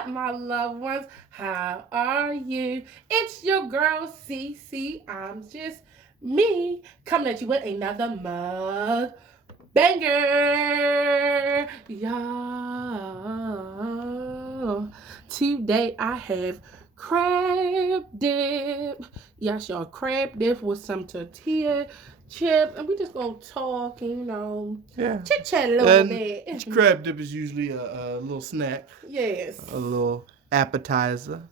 up, my loved ones? How are you? It's your girl, CC. I'm just me coming at you with another mug banger. Y'all. Today I have crab dip. Yes, y'all, crab dip with some tortilla chip, and we just gonna talk, Yeah. chit chat a little bit. Crab dip is usually a little snack, Yes. a little appetizer.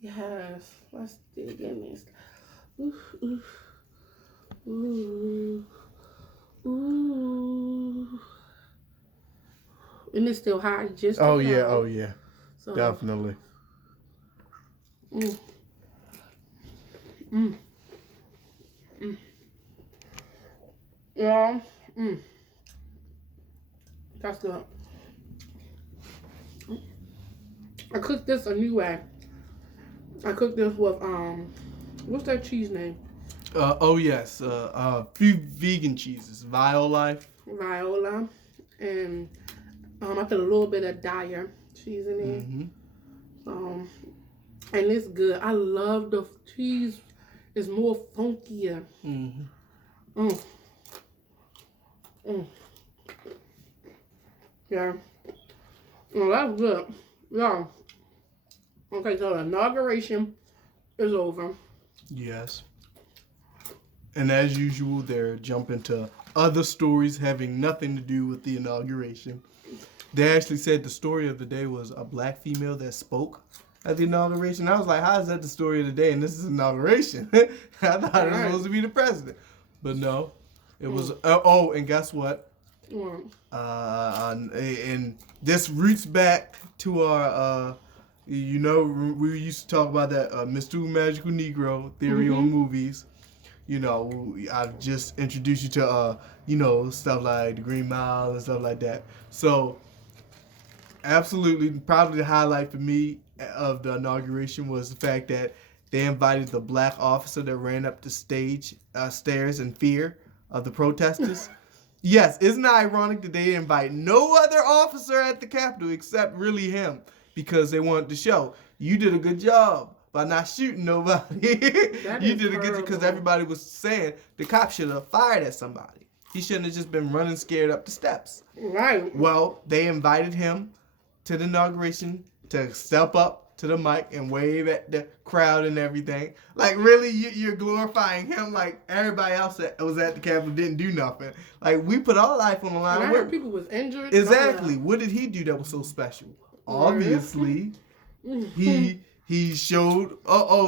Yes. Let's dig in this. Ooh, ooh, ooh, ooh. And it's still hot. Just Oh yeah, so, definitely. Mm. Mm. Mm. Yeah. Mm. That's good. I cooked this a new way. I cooked this with what's that cheese name? Few vegan cheeses, Violife. Viola, and I put a little bit of Dyer cheese in it. Mm-hmm. And it's good. I love the cheese. It's more funkier. Mm-hmm. Mm. Mm. Yeah. Well, that's good. Yeah. Okay, so the inauguration is over. Yes. And as usual, they're jumping to other stories having nothing to do with the inauguration. They actually said the story of the day was a black female that spoke at the inauguration. I was like, how is that the story of the day? And this is inauguration. I thought it was supposed to be the president. But no, it was. And guess what? And this roots back to our, we used to talk about that Mr. Magical Negro theory on movies. I've just introduced you to, stuff like The Green Mile and stuff like that. So, absolutely, probably the highlight for me of the inauguration was the fact that they invited the black officer that ran up the stairs in fear of the protesters. Yes, isn't it ironic that they invite no other officer at the Capitol except really him because they wanted to show you did a good job by not shooting nobody. You did a good job because everybody was saying the cop should have fired at somebody. He shouldn't have just been running scared up the steps. Right. Well, they invited him to the inauguration to step up to the mic and wave at the crowd and everything. Like, really, you're glorifying him like everybody else that was at the Capitol didn't do nothing. Like, we put our life on the line. And I heard people was injured. Exactly. What did he do that was so special? Obviously, he showed,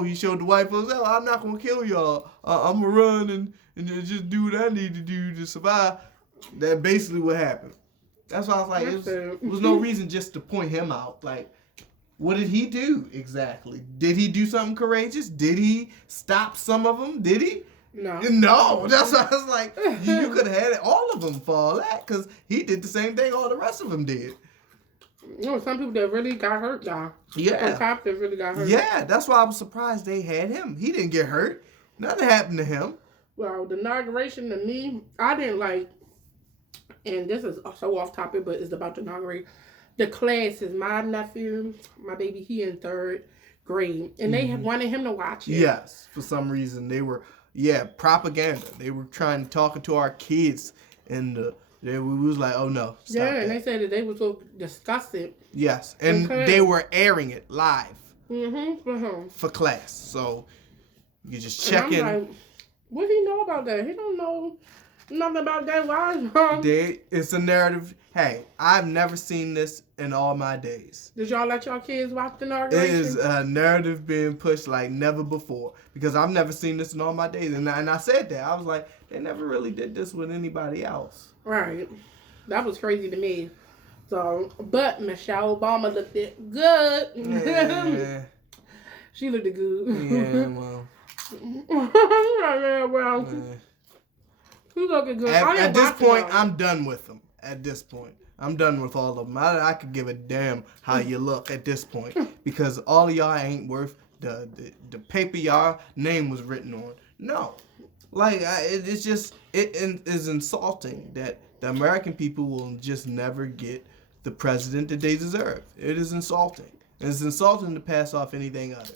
he showed the white folks, I'm not going to kill y'all. I'm going to run and just do what I need to do to survive. That's basically what happened. That's why I was like, it was no reason just to point him out. Like, what did he do exactly? Did he do something courageous? Did he stop some of them? Did he? No. No. That's why I was like, you could have had all of them for all that because he did the same thing all the rest of them did. Some people that really got hurt, y'all. Yeah. Some cops that really got hurt. Yeah, that's why I was surprised they had him. He didn't get hurt. Nothing happened to him. Well, the inauguration to me, I didn't like, and this is so off topic, but it's about to inaugurate. The classes, my nephew, my baby, he in 3rd grade, and they wanted him to watch it. Yes, for some reason they were, propaganda. They were trying to talk to our kids, and we was like, oh no, stop that. And they said that they were so disgusted. Yes, and they were airing it live for class, so you just check in. Like, what do he know about that? He don't know nothing about that. Why? It's a narrative. Hey, I've never seen this in all my days. Did y'all let y'all kids watch the inauguration? It is a narrative being pushed like never before because I've never seen this in all my days. And I said that. I was like, they never really did this with anybody else. Right. That was crazy to me. So, but Michelle Obama looked good. Yeah. She looked good. Yeah, well. Yeah, well. She looking good. At this point, I'm done with them. At this point, I'm done with all of them. I could give a damn how you look at this point because all of y'all ain't worth the paper y'all name was written on. No, like it is insulting that the American people will just never get the president that they deserve. It is insulting. And it's insulting to pass off anything other.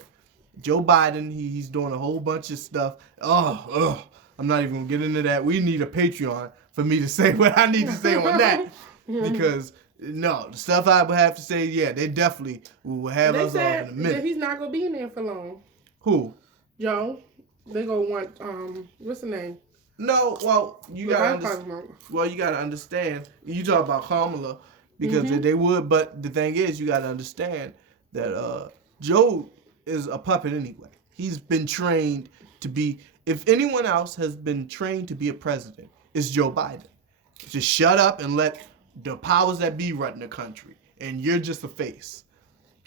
Joe Biden, he's doing a whole bunch of stuff. I'm not even going to get into that. We need a Patreon for me to say what I need to say on that. Because, no, the stuff I would have to say, yeah, they definitely will have us off in a minute. That he's not going to be in there for long. Who? Joe. They going to want, what's the name? No, well, you got to understand. You talk about Kamala, because they would, but the thing is, you got to understand that Joe is a puppet anyway. He's been trained to be, if anyone else has been trained to be a president, it's Joe Biden. Just shut up and let the powers that be run the country, and you're just a face.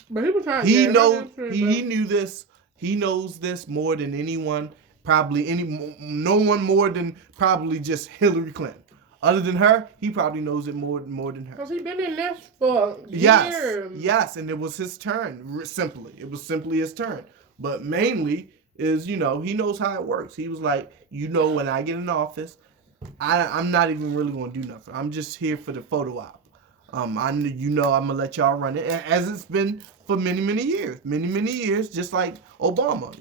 But he was trying. He knew this. He knows this more than anyone. Probably no one more than probably just Hillary Clinton. Other than her, he probably knows it more than her. Because he's been in this for years. Yes, and it was his turn. It was simply his turn. But mainly is, he knows how it works. He was like, when I get in office, I'm not even really going to do nothing. I'm just here for the photo op. I'm gonna let y'all run it, as it's been for many, many years, just like Obama.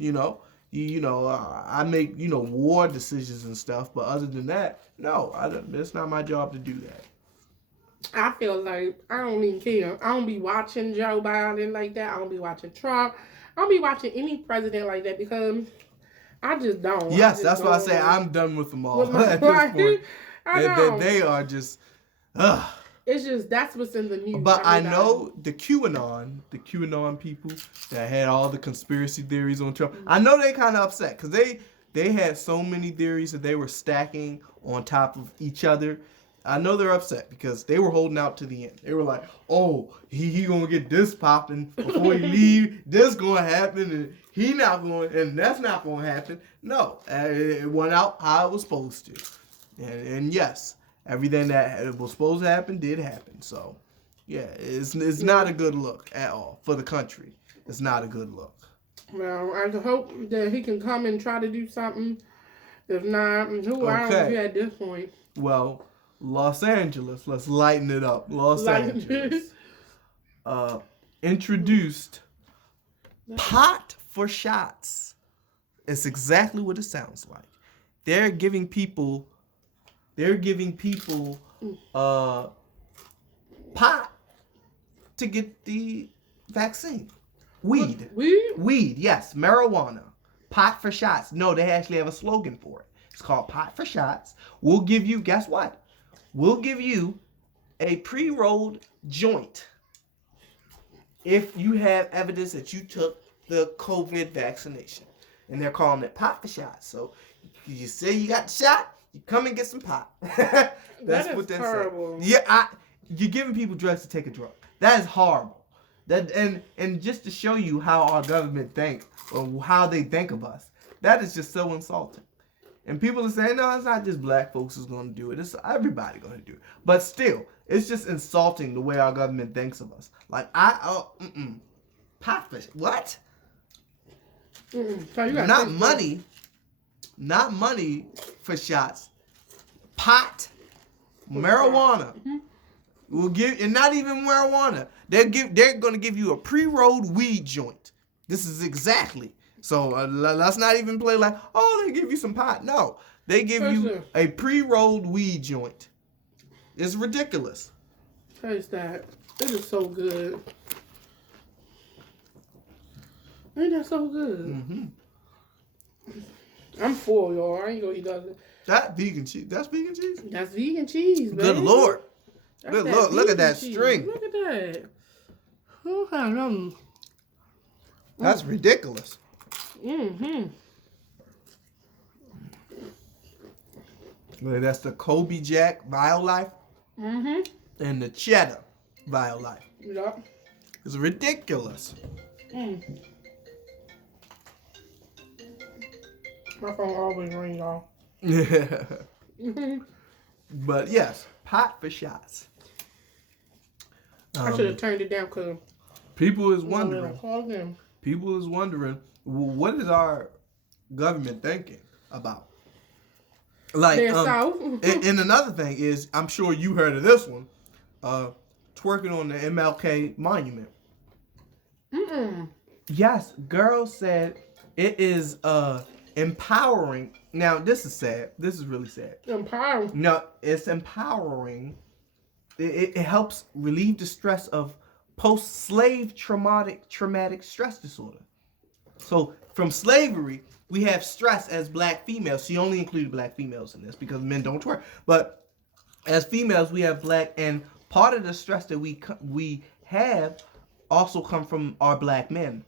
I make war decisions and stuff, but other than that, no, it's not my job to do that. I feel like I don't even care. I don't be watching Joe Biden like that. I don't be watching Trump. I don't be watching any president like that because I just don't. Yes, that's why I say I'm done with them all at this point. They are just. It's just that's what's in the news. But I know the QAnon people that had all the conspiracy theories on Trump. I know they kind of upset because they had so many theories that they were stacking on top of each other. I know they're upset because they were holding out to the end. They were like, "Oh, he gonna get this popping before he leave. This gonna happen, and he not going, and that's not gonna happen." No, it went out how it was supposed to, and yes. Everything that was supposed to happen did happen. So, yeah, it's not a good look at all for the country. It's not a good look. Well, I hope that he can come and try to do something. If not, I don't know at this point. Well, Los Angeles, let's lighten it up. Los Angeles introduced pot for shots. It's exactly what it sounds like. They're giving people pot to get the vaccine. Weed. Weed, yes. Marijuana. Pot for shots. No, they actually have a slogan for it. It's called Pot for Shots. We'll give you, guess what? We'll give you a pre-rolled joint if you have evidence that you took the COVID vaccination. And they're calling it Pot for Shots. So you say you got the shot, you come and get some pot. That's what they're terrible. Saying. Yeah, you're giving people drugs to take a drug. That is horrible. That and just to show you how our government think or how they think of us, that is just so insulting. And people are saying, no, it's not just black folks who's going to do it. It's everybody going to do it. But still, it's just insulting the way our government thinks of us. Like pot fish. What? Not money. Not money for shots. Pot, marijuana. We'll give, and not even marijuana. They're going to give you a pre-rolled weed joint. This is exactly. So let's not even play like, oh, they give you some pot. No, they give you a pre-rolled weed joint. It's ridiculous. Taste that. It is so good. Ain't that so good? Mm-hmm. I'm full, y'all. I ain't gonna eat that. That vegan cheese. That's vegan cheese? That's vegan cheese, baby. Good Lord. Good Lord. Look at that string. Look at that. Okay, that's ridiculous. Mm-hmm. Well, that's the Kobe Jack BioLife. Mm-hmm. And the cheddar BioLife. Yep. It's ridiculous. My phone always rings off. But yes, pot for shots. I should have turned it down because people is wondering. People is wondering, what is our government thinking about? Like, and another thing is, I'm sure you heard of this one, twerking on the MLK monument. Yes, girls said it is empowering. Now this is sad. This is really sad. Empowering. No, it's empowering. It helps relieve the stress of post-slave traumatic stress disorder. So from slavery, we have stress as black females. She only included black females in this because men don't twerk. But as females, we have black, and part of the stress that we have also come from our black men.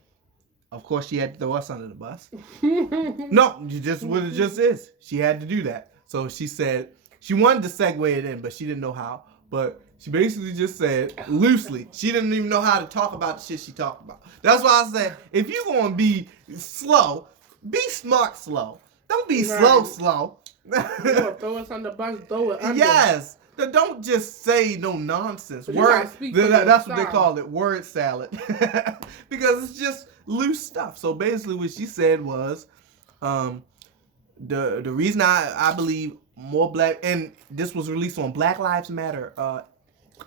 Of course, she had to throw us under the bus. No, just what it just is. She had to do that. So she said she wanted to segue it in, but she didn't know how. But she basically just said loosely. She didn't even know how to talk about the shit she talked about. That's why I said if you're gonna be slow, be smart slow. Don't be slow. You gonna throw us on the bus, throw it under. Yes. Don't just say no nonsense. That's what they call it, word salad. Because it's just loose stuff. So basically what she said was the reason I believe more black, and this was released on Black Lives Matter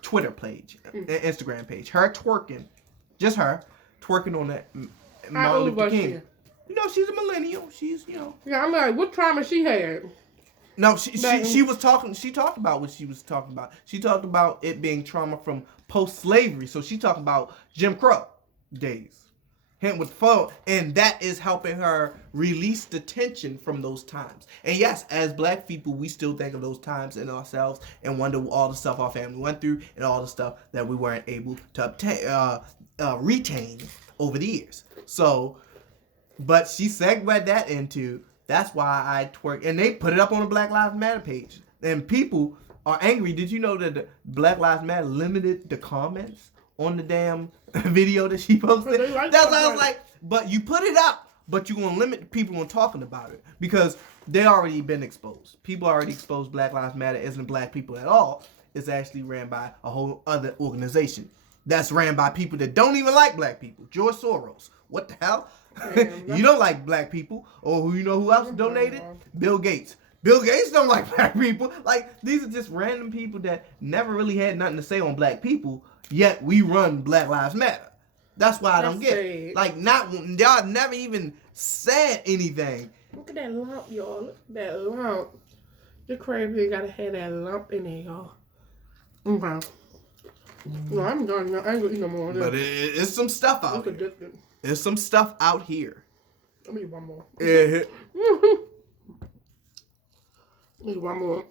Twitter page, Instagram page. Her twerking, just her twerking on that Martin Luther King. You know, she's a millennial. She's, you know. Yeah, I'm like, what trauma she had? No, she was talking. She talked about what she was talking about. She talked about it being trauma from post-slavery. So she talked about Jim Crow days, him with phone, and that is helping her release the tension from those times. And yes, as black people, we still think of those times in ourselves and wonder all the stuff our family went through and all the stuff that we weren't able to obtain, retain over the years. So, but she segued that into. That's why I twerk. And they put it up on the Black Lives Matter page. And people are angry. Did you know that the Black Lives Matter limited the comments on the damn video that she posted? That's why I was like, but you put it up, but you're going to limit the people on talking about it. Because they already been exposed. People already exposed Black Lives Matter isn't black people at all. It's actually ran by a whole other organization. That's ran by people that don't even like black people. George Soros. What the hell? You don't like black people. Or you know who else donated? Bill Gates. Bill Gates don't like black people. Like, these are just random people that never really had nothing to say on black people, yet we run Black Lives Matter. That's why I don't get it. Like, y'all never even said anything. Look at that lump, y'all. Look at that lump. The crazy gotta have that lump in there, y'all. Okay. No, I'm done now. I ain't gonna eat no more of this. But it's some stuff out here. There's some stuff out here. Let me eat one more. Yeah. Let me eat one more.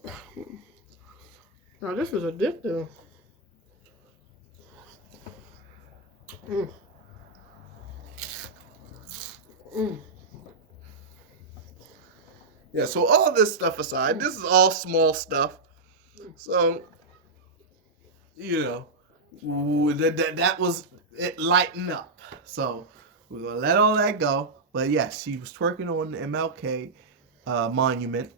Now, this is addictive. Yeah, so all this stuff aside, this is all small stuff. So, you know, that was it lighten up. So, we're going to let all that go. But yes, she was twerking on the MLK monument.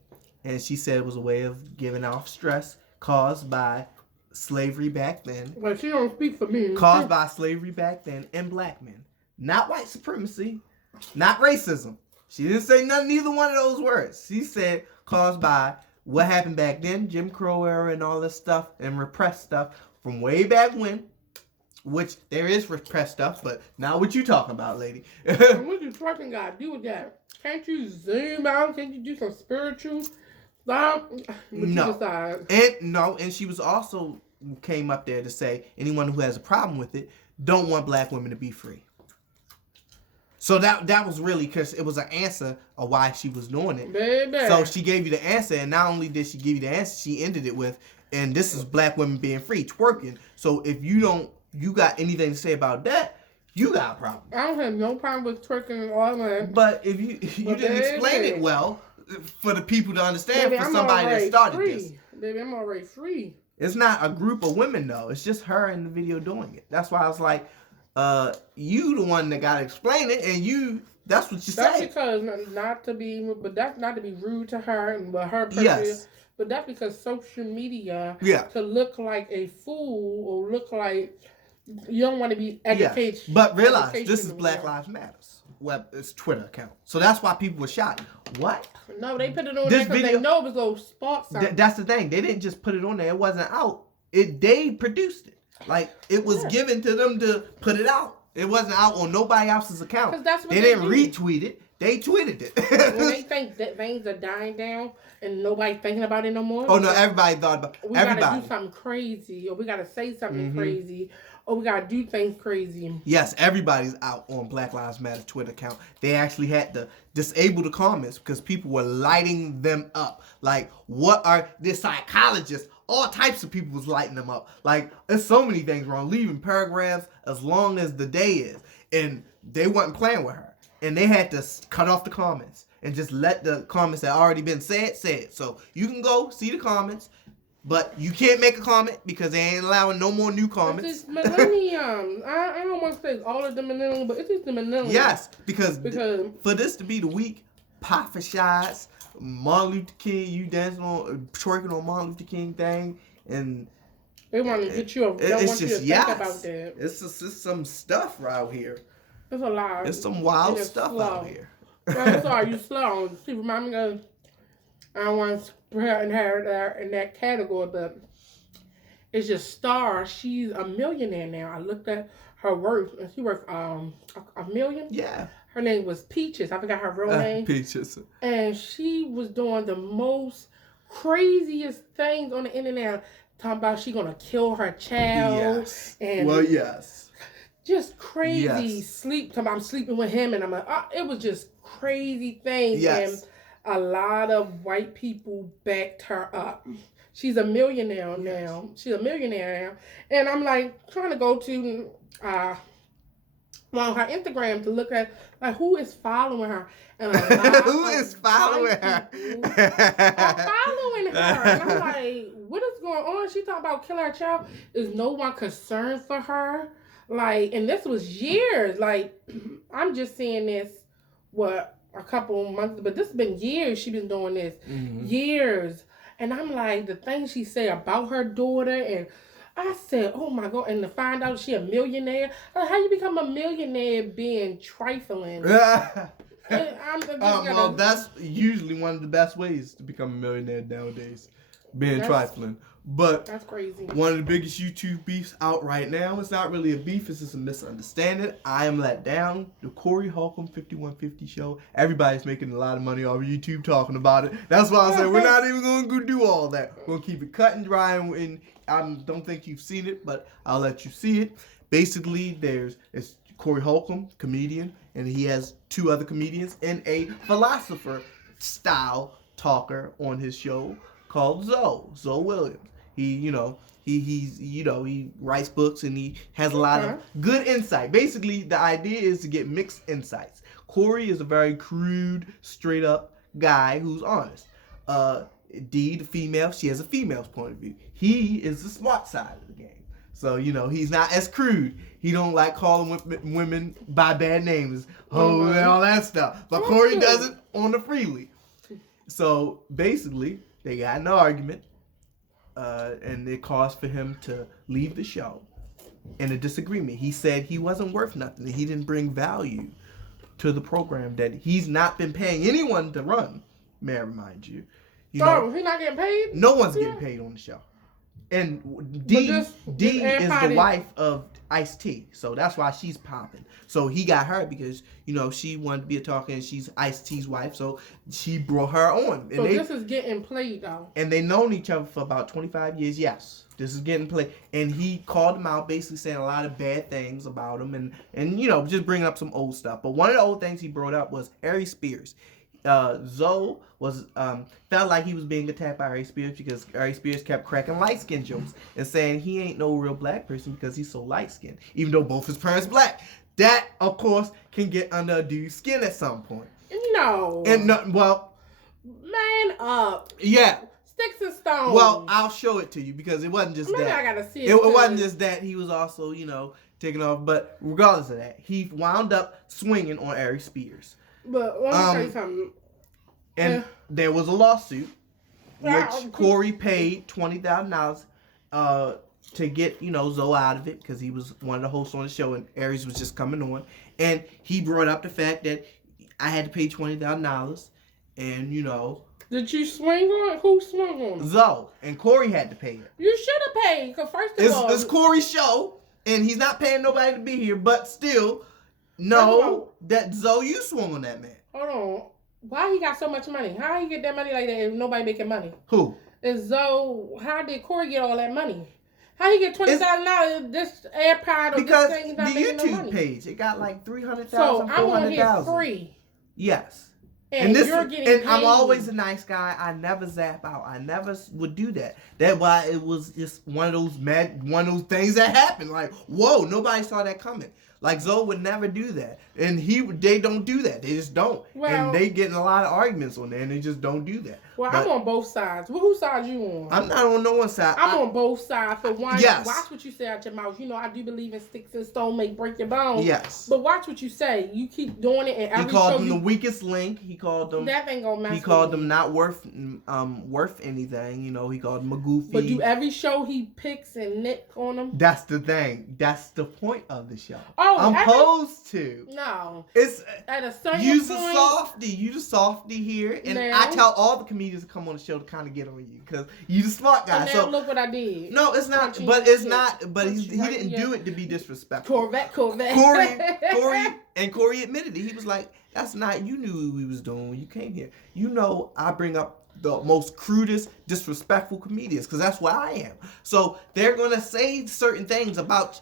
And she said it was a way of giving off stress caused by slavery back then. Well, she don't speak for me. Caused by slavery back then and black men. Not white supremacy. Not racism. She didn't say neither one of those words. She said caused by what happened back then, Jim Crow era and all this stuff, and repressed stuff from way back when. Which there is repressed stuff, but not what you talking about, lady. What you twerking got to do with that? Can't you zoom out? Can't you do some spiritual stuff? No. And she was also came up there to say anyone who has a problem with it don't want black women to be free. So that was really because it was an answer of why she was doing it. Baby. So she gave you the answer, and not only did she give you the answer, she ended it with, and this is black women being free, twerking. So if you got anything to say about that, you got a problem. I don't have no problem with twerking and all that. But if you didn't explain it well for the people to understand, baby, for somebody that started this. Baby, I'm already free. It's not a group of women, though. It's just her in the video doing it. That's why I was like, you the one that got to explain it, and that's what you that's say. Because that's not to be rude to her and her person. Yes. But that's because social media, to look like a fool or look like you don't want to be educated. Yes. But realize, this is Black Lives Matters. It's Twitter account. So that's why people were shocked. What? No, they put it on there because they know it was going to spark something. That's the thing. They didn't just put it on there. It wasn't out. They produced it. Like, it was given to them to put it out. It wasn't out on nobody else's account. 'Cause that's what they they didn't do. retweet it. They tweeted it. When they think that things are dying down and nobody thinking about it no more. Oh no, everybody thought about it. We gotta do something crazy, or we gotta say something crazy, or we gotta do things crazy. Yes, everybody's out on Black Lives Matter Twitter account. They actually had to disable the comments because people were lighting them up. Like, what are the psychologists? All types of people was lighting them up. Like, there's so many things wrong. Leaving paragraphs as long as the day is. And they wasn't playing with her. And they had to cut off the comments and just let the comments that already been said. So you can go see the comments, but you can't make a comment because they ain't allowing no more new comments. It's millennium. I don't want to say all of the millennium, but it's just the millennium. Yes, because for this to be the week, pop for shots, Martin Luther King, you dancing on, twerking on Martin Luther King thing, and they want to get you. Don't want you to think about that. It's some stuff out here. It's a lot. It's some wild stuff slow. out here. I'm sorry, you slow. See, remind me of, I don't want to put her in that category, but it's just Star. She's a millionaire now. I looked at her worth, and she worth $1 million. Yeah. Her name was Peaches. I forgot her real name. Peaches. And she was doing the most craziest things on the internet. Talking about she gonna kill her child. Yes. And well, yes. Just crazy Yes. I'm sleeping with him, and I'm like, it was just crazy things. Yes. And a lot of white people backed her up. She's a millionaire now. And I'm like trying to go to her Instagram to look at like who is following her. And who is following her? Are following her. And I'm like, what is going on? She talking about killing her child. Is no one concerned for her? Like, and this was years. Like, I'm just seeing this, a couple months, but this has been years she's been doing this. Mm-hmm. Years. And I'm like, the things she said about her daughter, and I said, oh my God, and to find out she a millionaire. How you become a millionaire being trifling? Well, that's usually one of the best ways to become a millionaire nowadays, being trifling. But that's crazy. One of the biggest YouTube beefs out right now, it's not really a beef, it's just a misunderstanding. I am let down. The Corey Holcomb 5150 show. Everybody's making a lot of money off of YouTube talking about it. That's why I said we're not even going to go do all that. We're going to keep it cut and dry. And I don't think you've seen it, but I'll let you see it. Basically, it's Corey Holcomb, comedian, and he has 2 other comedians and a philosopher-style talker on his show called Zoe Williams. He writes books and he has a lot of good insight. Basically, the idea is to get mixed insights. Corey is a very crude, straight up guy who's honest. Dee, the female, she has a female's point of view. He is the smart side of the game. So, he's not as crude. He don't like calling women by bad names, and all that stuff. But Corey does it on the freely. So, basically, they got in an argument. And it caused for him to leave the show in a disagreement. He said he wasn't worth nothing. He didn't bring value to the program that he's not been paying anyone to run, may I remind you. He's not getting paid? No one's getting paid on the show. And Dee is the wife of Ice-T, so that's why she's popping. So he got her because, she wanted to be a talker and she's Ice-T's wife, so she brought her on. And this is getting played, though. And they known each other for about 25 years, yes. This is getting played. And he called him out, basically saying a lot of bad things about him and just bringing up some old stuff. But one of the old things he brought up was Ari Spears. Zoe was felt like he was being attacked by Ari Spears because Ari Spears kept cracking light skin jokes and saying he ain't no real black person because he's so light skinned, even though both his parents black. That, of course, can get under a dude's skin at some point. Man up. Yeah. Sticks and stones. Well, I'll show it to you because it wasn't just that. I gotta see it. It wasn't just that. He was also, taking off. But regardless of that, he wound up swinging on Ari Spears. But let me tell you something. And there was a lawsuit, which Corey paid $20,000 to get, Zoe out of it because he was one of the hosts on the show and Aries was just coming on. And he brought up the fact that I had to pay $20,000 and, Did you swing on it? Who swung on it? Zoe. And Corey had to pay it. You should have paid because first of all... It's Corey's show. And he's not paying nobody to be here, but still, know that Zoe, you swung on that man. Hold on. Why he got so much money? How he get that money like that if nobody making money? Who? Is Zoe, how did Corey get all that money? How he get $20,000? This AirPod or because this thing is the not making YouTube no money. Page, it got like 300,000, So I'm on here 400,000. free. Yes. And you're getting paid. I'm always a nice guy. I never zap out. I never would do that. That's why it was just one of those things that happened. Like, whoa, nobody saw that coming. Like Zoe would never do that, and they don't do that. They just don't, and they get in a lot of arguments on there, and they just don't do that. Well, but I'm on both sides. Well, whose side you on? I'm not on no one side. I'm on both sides. For one, yes. Watch what you say out your mouth. You know, I do believe in sticks and stone may break your bones. Yes. But watch what you say. You keep doing it, and every he called show them the weakest link. He called them. That ain't gonna mess. He called them not worth anything. You know, he called them a goofy. But do every show he picks and nick on them? That's the thing. That's the point of the show. Oh, I'm opposed to. No. It's at a certain use point. You the softy here, and I tell all the comedians to come on the show to kind of get on you because you the smart guy. And so look what I did. No, it's not. But it's not. But he didn't do it to be disrespectful. Corvette. Corey admitted it. He was like, "That's not. You knew what we was doing when you came here. You know, I bring up the most crudest, disrespectful comedians because that's what I am. So they're gonna say certain things about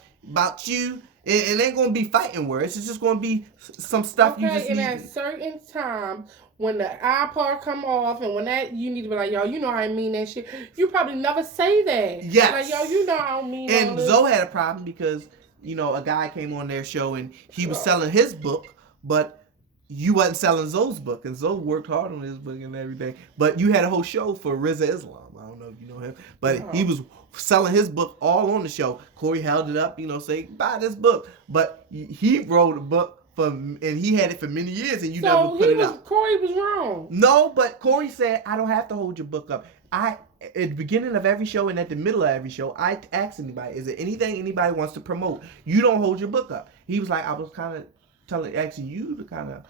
you." It ain't gonna be fighting words. It's just gonna be some stuff you just need. And at certain time, when the iPod come off, and when that you need to be like, yo, you know I mean that shit. You probably never say that. Yes. Like, yo, you know I don't mean. And Zoe had a problem because a guy came on their show and he was selling his book, but you wasn't selling Zoe's book, and Zoe worked hard on his book and everything. But you had a whole show for Rizza Islam. I don't know if you know him, but he was selling his book all on the show. Corey held it up, say, buy this book. But he wrote a book and he had it for many years, and you never put it up. Corey was wrong. No, but Corey said, I don't have to hold your book up. At the beginning of every show and at the middle of every show, I ask anybody, is there anything anybody wants to promote? You don't hold your book up. He was like, I was kind of asking you to kind of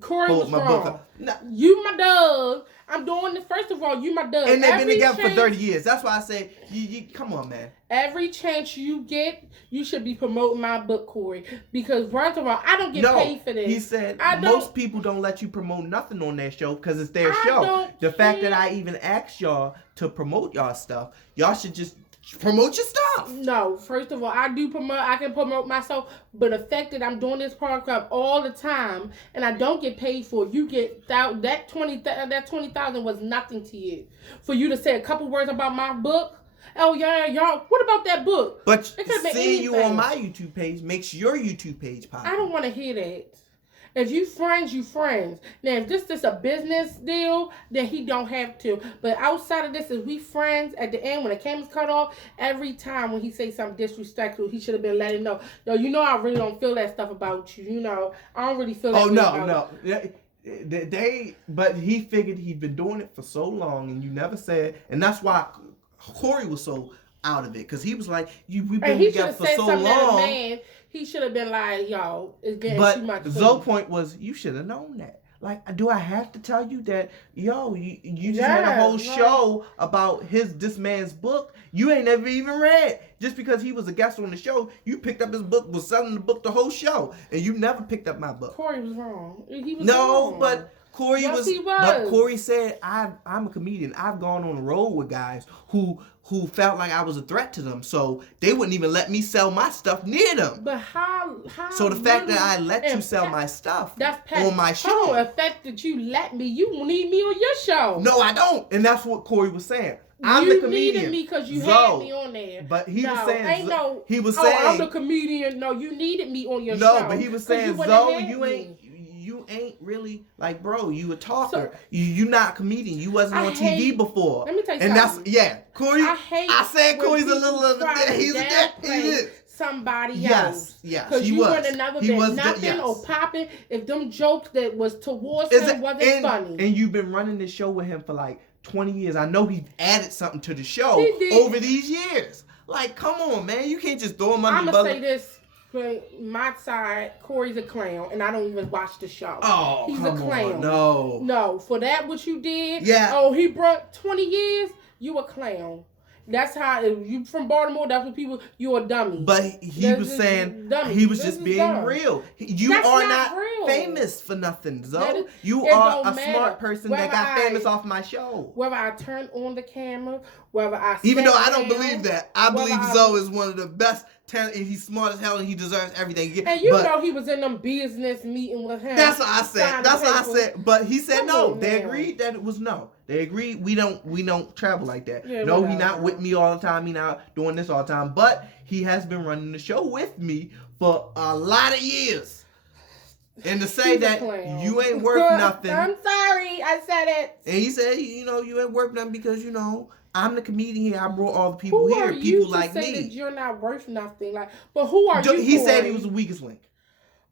Corey was my wrong. Book up. No. You my dog. I'm doing this. First of all, you my dog. And they've been together for 30 years. That's why I say, you come on, man. Every chance you get, you should be promoting my book, Corey. Because first of all, I don't get paid for this. He said most people don't let you promote nothing on their show because it's their show. The fact that I even asked y'all to promote y'all stuff, y'all should just promote your stuff. No, first of all, I can promote myself, but the fact that I'm doing this program all the time and I don't get paid for it, you get that 20,000 was nothing to you. For you to say a couple words about my book, oh yeah, y'all, what about that book? But seeing you on my YouTube page makes your YouTube page popular. I don't want to hear that. If you friends, you friends. Now, if this is a business deal, then he don't have to. But outside of this, if we friends, at the end, when the camera's cut off, every time when he say something disrespectful, he should have been letting know. Yo, I really don't feel that stuff about you. I don't really feel that. Oh, no. But he figured he'd been doing it for so long, and you never said, and that's why Corey was so out of it, because he was like, we've been together for so long. He should have been like, yo, it's getting too much. But Zoe's point was, you should have known that. Like, do I have to tell you that, you just had a whole show about this man's book you ain't never even read. Just because he was a guest on the show, you picked up his book, was selling the book the whole show, and you never picked up my book. Corey was wrong. He was wrong. But Corey he was. But Corey said, I'm a comedian. I've gone on the road with guys who felt like I was a threat to them, so they wouldn't even let me sell my stuff near them. But how so the fact that I let you sell my stuff on my show. Oh, the fact that you let me, you need me on your show. No, I don't. And that's what Corey was saying. I'm the comedian. You needed me because you had me on there. But he was saying, he was saying, I'm the comedian. No, you needed me on your show. No, but he was saying, Zoe, you ain't really, like, bro, you a talker. So, you not a comedian. You wasn't on TV before. Let me tell you something. And that's, Corey, I said Corey's a little of a he's somebody else. Yes, because you would have never been nothing or popping if them jokes that was towards him wasn't funny. And you've been running this show with him for like 20 years. I know he added something to the show over these years. Like, come on, man. You can't just throw him under the bus. I'm going to say this. My side, Corey's a clown, and I don't even watch the show. Oh, he's a clown. No, for that what you did. Yeah. Oh, he brought 20 years. You a clown. That's how, if you from Baltimore, that's what people, you're a dummy. But he was saying he was just being real. You are not famous for nothing, Zoe. You are a smart person that got famous off my show. Whether I turn on the camera, whether I even though I don't believe that, I believe Zoe is one of the best talent, and he's smart as hell, and he deserves everything. And you know he was in them business meeting with him. That's what I said. That's what I said. But he said no. They agreed that it was no. They agreed we don't travel like that. Yeah, no, he not with me all the time. He not doing this all the time. But he has been running the show with me for a lot of years. And to say that you ain't worth nothing. I'm sorry, I said it. And he said, you ain't worth nothing because I'm the comedian here. I brought all the people here. People like me. Who are you to say that you're not worth nothing? But who are you? He said he was the weakest link.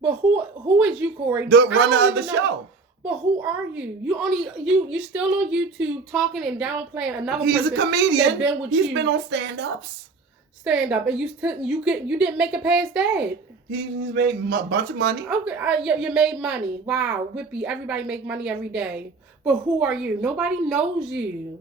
But who is you, Corey? The runner of the show. But who are you? You still on YouTube talking and downplaying another person. He's a comedian. He's been on stand-ups. Stand-up, and you didn't make it past that. He's made a bunch of money. Okay, you made money. Wow, Whippy, everybody make money every day. But who are you? Nobody knows you.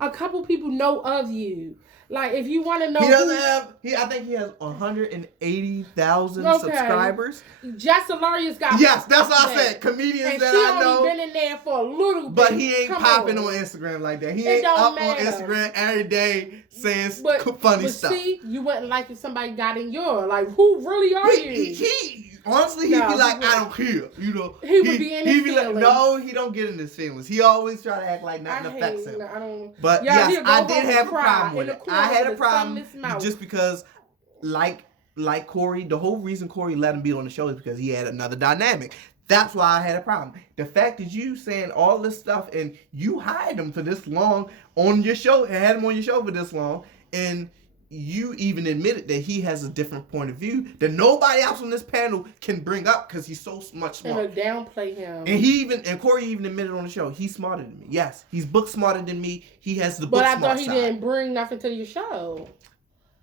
A couple people know of you. Like, if you want to know, he doesn't have. I think he has 180,000 subscribers. Jess Hilarious got. Yes, that's what I said. Comedians and that I know. And she only been in there for a little bit. But he ain't popping on Instagram like that. He ain't up on Instagram every day saying funny stuff. See, you wouldn't like if somebody got in your who really are you? Honestly, he'd be like, I don't care. He would be in his feelings. Like, no, he don't get in his feelings. He always try to act like nothing affects him. But yes, I did have a problem with it. I had a problem just because, like Corey, the whole reason Corey let him be on the show is because he had another dynamic. That's why I had a problem. The fact that you saying all this stuff and you hired him for this long on your show and had him on your show for this long, and you even admitted that he has a different point of view that nobody else on this panel can bring up because he's so much smarter. And downplay him. And Corey even admitted on the show he's smarter than me. Yes, he's book smarter than me. He has the book smart side. But I thought he didn't bring nothing to your show.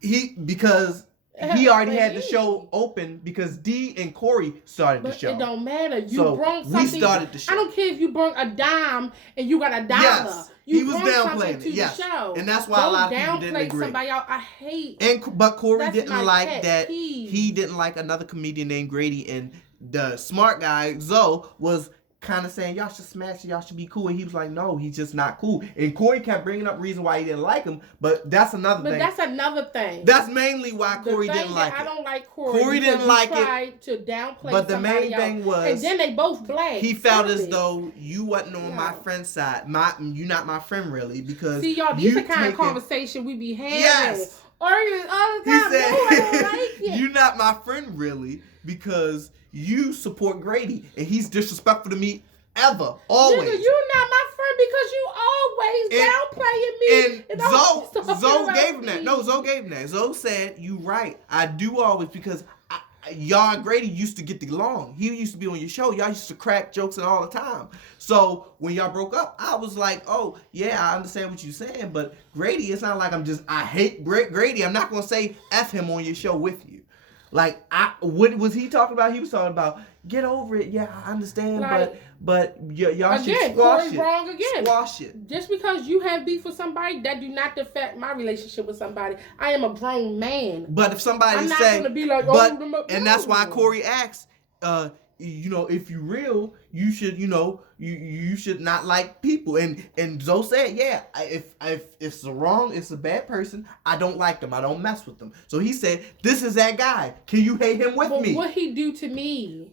Because he already had the show open because D and Corey started the show. It don't matter. You brought something. We started the show. I don't care if you brought a dime and you got $1. Yes. He was downplaying it, yes. And that's why a lot of people didn't agree. Somebody else. I hate. But Corey didn't like that. He didn't like another comedian named Grady, and the smart guy Zoe was kind of saying y'all should smash it, y'all should be cool, and he was like, no, he's just not cool. And Corey kept bringing up reason why he didn't like him, but that's another thing. But that's another thing. That's mainly why Corey didn't like it. I don't like Corey. Corey didn't like it. Tried to downplay. But the main thing was, and then they both black. He felt as though you wasn't on my friend's side. You not my friend really because see y'all. These are the kind of conversation we be having. Yes. Arguing all the time. He said, no, I don't like it. You not my friend really because you support Grady and he's disrespectful to me. Ever, always. Nigga, you're not my friend because you always downplaying me. And Zoe gave him that. No, Zoe gave him that. Zoe said, you right. I do always because y'all and Grady used to get along. He used to be on your show. Y'all used to crack jokes and all the time. So when y'all broke up, I was like, oh, yeah, I understand what you're saying. But Grady, it's not like I hate Grady. I'm not going to say F him on your show with you. Like, what was he talking about? He was talking about, get over it. Yeah, I understand, like, but y'all should squash it. Wrong again. Squash it. Just because you have beef with somebody, that do not affect my relationship with somebody. I am a grown man. But if somebody say, gonna be like, and that's why Corey asks, if you real, you should, you should not like people. And Zoe said, yeah, if it's wrong, it's a bad person, I don't like them. I don't mess with them. So he said, this is that guy. Can you hate him with me? What he do to me?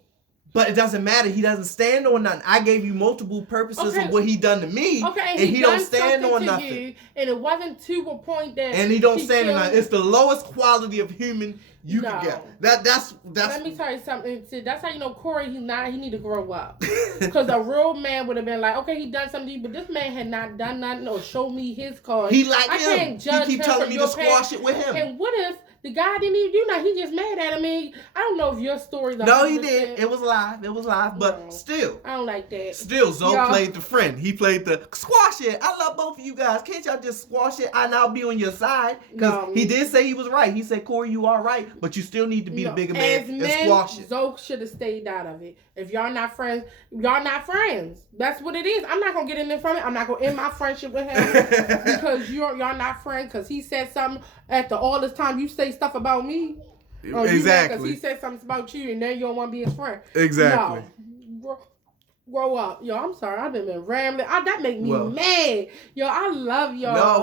But it doesn't matter. He doesn't stand on nothing. I gave you multiple purposes of what he done to me. Okay, and he don't stand on nothing. You, and it wasn't to a point that. And he don't stand on nothing. It's the lowest quality of human you can get. That's. Let me tell you something. That's how you know Corey. He need to grow up. Because a real man would have been like, okay, he done something to you, but this man had not done nothing or showed me his card. He like him. He keep telling me to squash it with him. And what if the guy didn't even do nothing? He just mad at him mean, I don't know if your story's No, he did. It was live. But No. still. I don't like that. Still, Zoe Y'all. played the friend. He played the squash it. I love both of you guys. Can't y'all just squash it? I'll be on your side. Because he did say he was right. He said, Corey, you are right. But you still need to be the bigger man and squash it. Zoe should have stayed out of it. If y'all not friends, y'all not friends. That's what it is. I'm not going to get in there from it. I'm not going to end my friendship with him because y'all not friends because he said something after all this time you say stuff about me. Exactly. Because he said something about you and then you don't want to be his friend. Exactly. No. Grow up. Yo, I'm sorry. I've been rambling. That make me mad. Yo, I love y'all. No,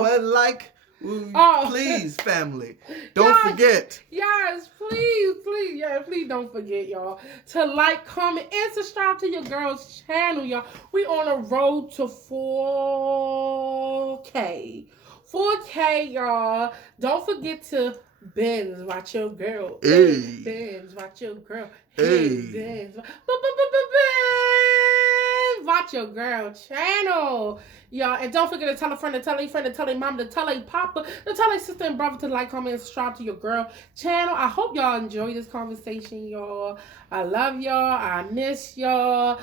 please, family. Don't forget. Yes, please. Yeah, please don't forget, y'all, to like, comment, and subscribe to your girl's channel, y'all. We on a road to 4K. 4K, y'all. Don't forget to binge watch your girl. Hey. Binge watch your girl. Hey. Binge watch your girl channel. Y'all, and don't forget to tell a friend, to tell a friend, to tell a mom, to tell a papa, to tell a sister and brother to like, comment, and subscribe to your girl channel. I hope y'all enjoy this conversation, y'all. I love y'all. I miss y'all.